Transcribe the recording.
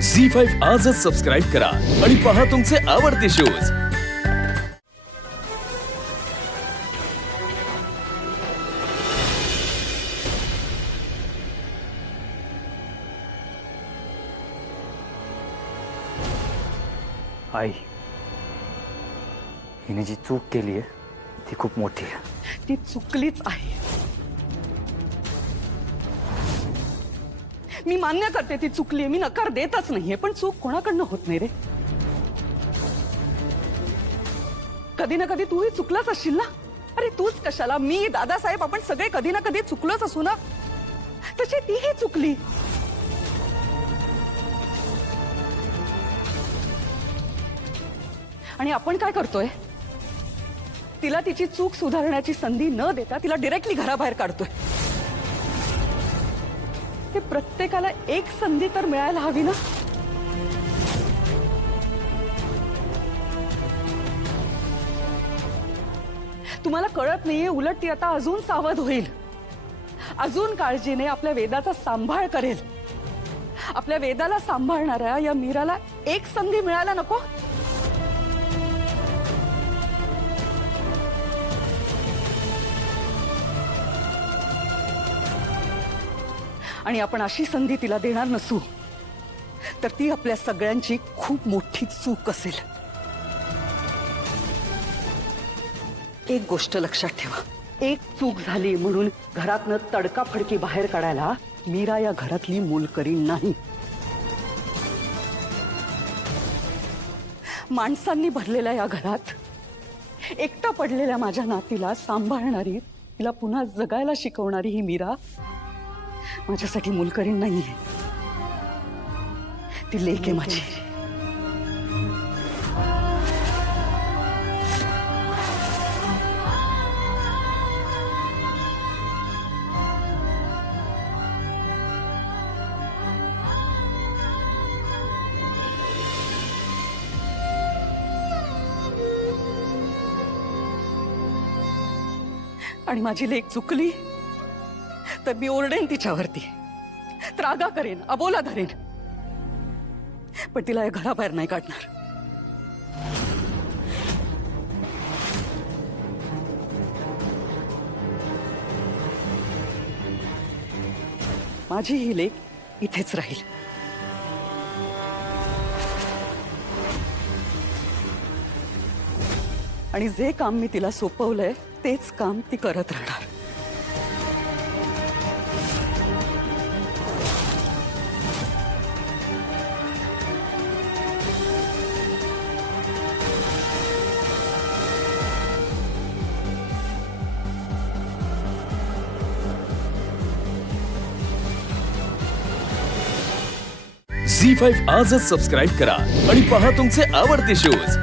झी5 आजच सबस्क्राईब करा आणि पहा तुमचे आवडते शोज। आई, हिने जी चूक केली आहे ती खूप मोठी आहे। ती चुकलीच आहे। मी मान्य करते ती चुकली आहे, मी नकार देतच नाहीये, पण चूक कोणाकडनं होत नाही रे। कधी ना कधी तूही चुकलाच असशील ना। अरे तूच कशाला, मी दादासाहेब आपण सगळे कधी ना कधी चुकलोच असू ना। तशी तीही चुकली। आणि आपण काय करतोय, तिला तिची चूक सुधारण्याची संधी न देता तिला डायरेक्टली घराबाहेर काढतोय। ते प्रत्येकाला एक संधी तर मिळायला हवी ना। तुम्हाला कळत नाहीये, उलट ती आता अजून सावध होईल, अजून काळजीने आपल्या वेदाचा सांभाळ करेल। आपल्या वेदाला सांभाळणाऱ्या या मीराला एक संधी मिळायला नको। आणि आपण अशी संधी तिला देणार नसू तर ती आपल्या सगळ्यांची खूप मोठी चूक असेल। एक गोष्ट लक्षात ठेवा, एक चूक झाली म्हणून घरातनं तडकाफडकी बाहेर काढायला मीरा या घरातली मोलकरीण नाही। माणसांनी भरलेल्या या घरात एकटा पडलेल्या माझ्या नातीला सांभाळणारी, तिला पुन्हा जगायला शिकवणारी ही मीरा माझ्यासाठी मोलकरीण नाहीये, ती लेक आहे माझी। आणि माझी लेक चुकली तर मी ओरडेन तिच्यावरती, त्रागा करेन, अबोला धरेन, पण तिला या घराबाहेर नाही काढणार। माझी ही लेक इथेच राहील। आणि जे काम मी तिला सोपवलंय तेच काम ती करत राहणार। झी5 आजच सबस्क्राईब करा आणि पहा तुमचे आवडते शोज।